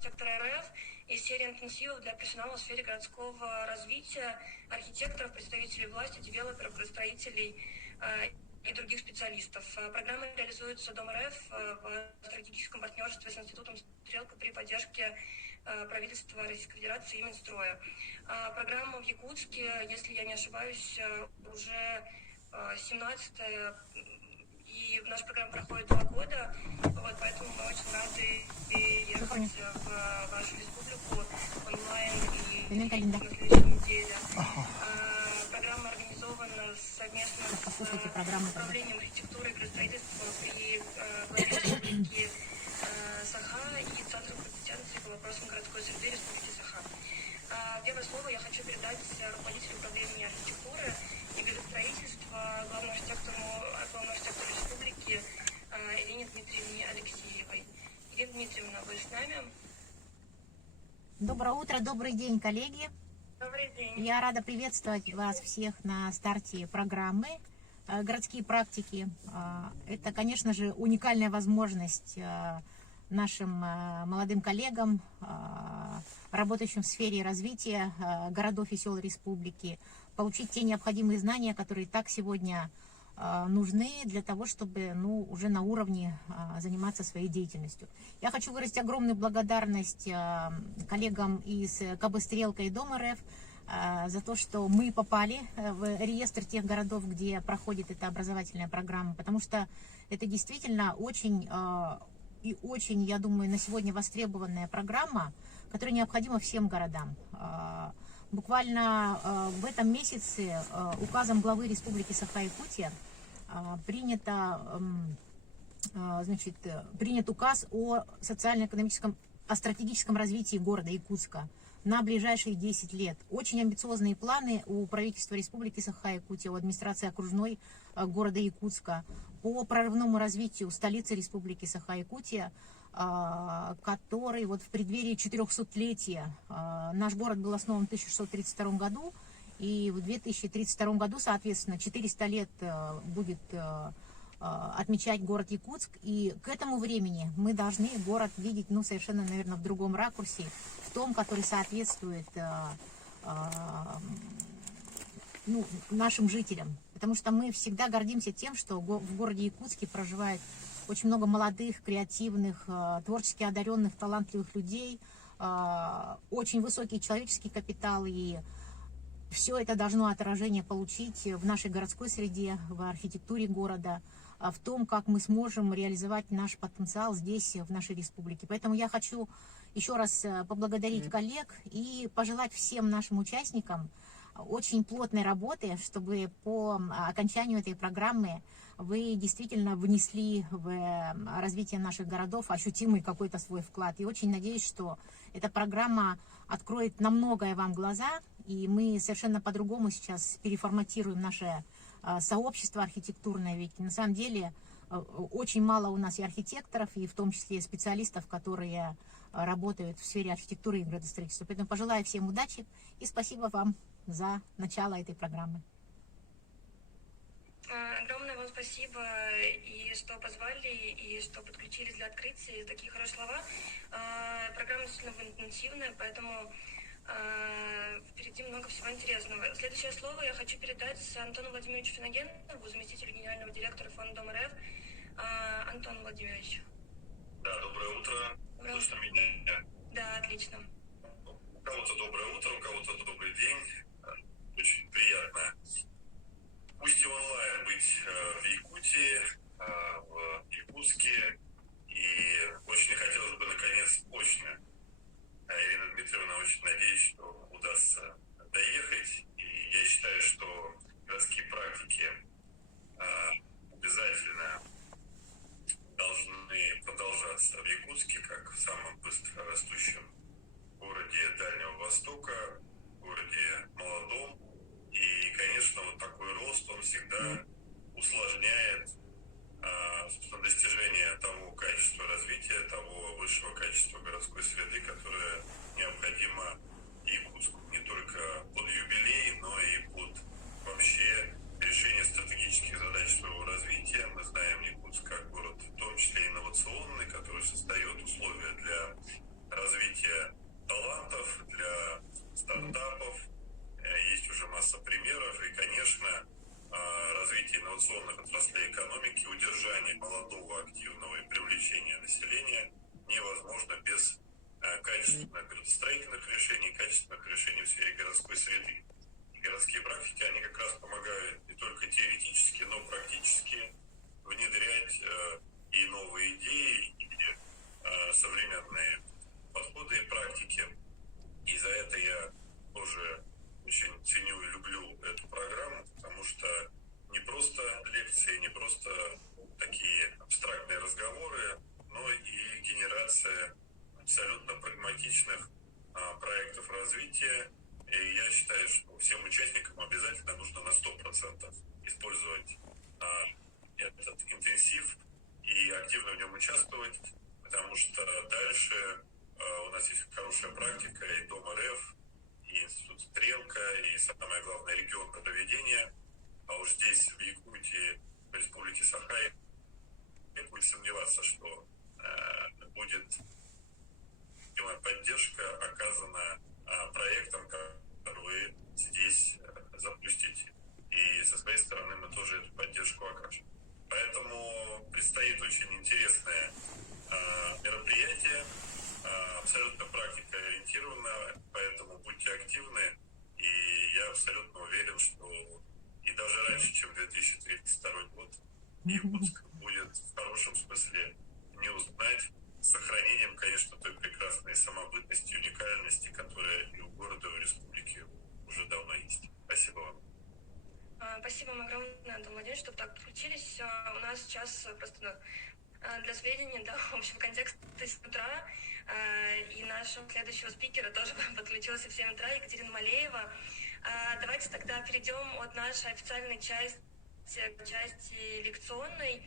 архитектора РФ и серия интенсивов для персонала в сфере городского развития, архитекторов, представителей власти, девелоперов, градостроителей и других специалистов. Программа реализуется Дом РФ в стратегическом партнерстве с Институтом «Стрелка» при поддержке правительства Российской Федерации и Минстроя. Программа в Якутске, если я не ошибаюсь, уже 17-я, и наша программа проходит 2 года, вот, поэтому мы очень рады ехать в вашу республику онлайн и на следующей неделе. Программа организована совместно с управлением архитектуры и градостроительства при главе республики Саха и Центром компетенции по вопросам городской среды Республики Саха. Первое слово я хочу передать руководителю управления архитектуры и градостроительства, главному архитектору республики Ирине Дмитриевне Алексеевой. Ирина Дмитриевна, вы с нами? Доброе утро, добрый день, коллеги. Добрый день. Я рада приветствовать вас всех на старте программы «Городские практики». Это, конечно же, уникальная возможность нашим молодым коллегам, работающим в сфере развития городов и сел республики, получить те необходимые знания, которые так сегодня нужны для того, чтобы уже на уровне заниматься своей деятельностью. Я хочу выразить огромную благодарность коллегам из КБ «Стрелка» и Дом РФ за то, что мы попали в реестр тех городов, где проходит эта образовательная программа, потому что это действительно очень и очень, я думаю, на сегодня востребованная программа, которая необходима всем городам. Буквально в этом месяце указом главы Республики Саха-Якутия принят указ о социально-экономическом, о стратегическом развитии города Якутска на ближайшие 10 лет. Очень амбициозные планы у правительства Республики Саха-Якутия, у администрации окружной города Якутска по прорывному развитию столицы Республики Саха-Якутия, который вот в преддверии 400-летия, наш город был основан в 1632 году, и в 2032 году, соответственно, 400 лет будет отмечать город Якутск, и к этому времени мы должны город видеть, совершенно, наверное, в другом ракурсе, в том, который соответствует нашим жителям. Потому что мы всегда гордимся тем, что в городе Якутске проживает очень много молодых, креативных, творчески одаренных, талантливых людей, очень высокий человеческий капитал, и все это должно отражение получить в нашей городской среде, в архитектуре города, в том, как мы сможем реализовать наш потенциал здесь, в нашей республике. Поэтому я хочу еще раз поблагодарить коллег и пожелать всем нашим участникам очень плотной работы, чтобы по окончанию этой программы вы действительно внесли в развитие наших городов ощутимый какой-то свой вклад. И очень надеюсь, что эта программа откроет на многое вам глаза, и мы совершенно по-другому сейчас переформатируем наше сообщество архитектурное. Ведь на самом деле очень мало у нас и архитекторов, и в том числе специалистов, которые работают в сфере архитектуры и градостроительства. Поэтому пожелаю всем удачи и спасибо вам за начало этой программы. Огромное вам спасибо, и что позвали, и что подключились для открытия, и такие хорошие слова. Программа действительно интенсивная, поэтому впереди много всего интересного. Следующее слово я хочу передать Антону Владимировичу Финогенову, заместителю генерального директора фонда Дом РФ. Антон Владимирович. Да, доброе утро. Слышно меня? Да, отлично. У кого-то доброе утро, у кого-то добрый день. Очень приятно. Пусть и онлайн быть в Якутии, в Якутске. И очень хотелось бы, наконец, очно. Ирина Дмитриевна, очень надеюсь, что удастся доехать. И я считаю, что городские практики обязательно должны продолжаться в Якутске, как в самом быстро растущем городе Дальнего Востока, городе молодом. И, конечно, вот такой рост, он всегда усложняет строительных решений, качественных решений в сфере городской среды. И городские практики, они как раз помогают не только теоретически, но практически внедрять и новые идеи, и современные подходы и практики. И за это я тоже очень ценю и люблю эту программу, потому что не просто лекции, не просто такие абстрактные разговоры, но и генерация абсолютно прагматичных проектов развития. И я считаю, что всем участникам обязательно нужно на 100% использовать этот интенсив и активно в нем участвовать, потому что дальше у нас есть хорошая практика и Дом РФ, и Институт Стрелка, и самое главное регион проведения. А уж здесь, в Якутии, в Республике Саха, я буду сомневаться, что будет поддержка оказана проектам, которые вы здесь запустите. И со своей стороны мы тоже эту поддержку окажем. Поэтому предстоит очень интересное мероприятие, абсолютно практика ориентирована, поэтому будьте активны. И я абсолютно уверен, что и даже раньше, чем 2032 год, Якутск будет в хорошем смысле не узнать, с сохранением, конечно, той прекрасной самобытности, уникальности, которая и у города, и у республики уже давно есть. Спасибо вам. Спасибо вам огромное, Антон Владимирович, что так подключились. У нас сейчас просто для сведения, да, общего контекста с утра, и нашего следующего спикера тоже подключилась в 7 утра Екатерина Малеева. Давайте тогда перейдем от нашей официальной части лекционной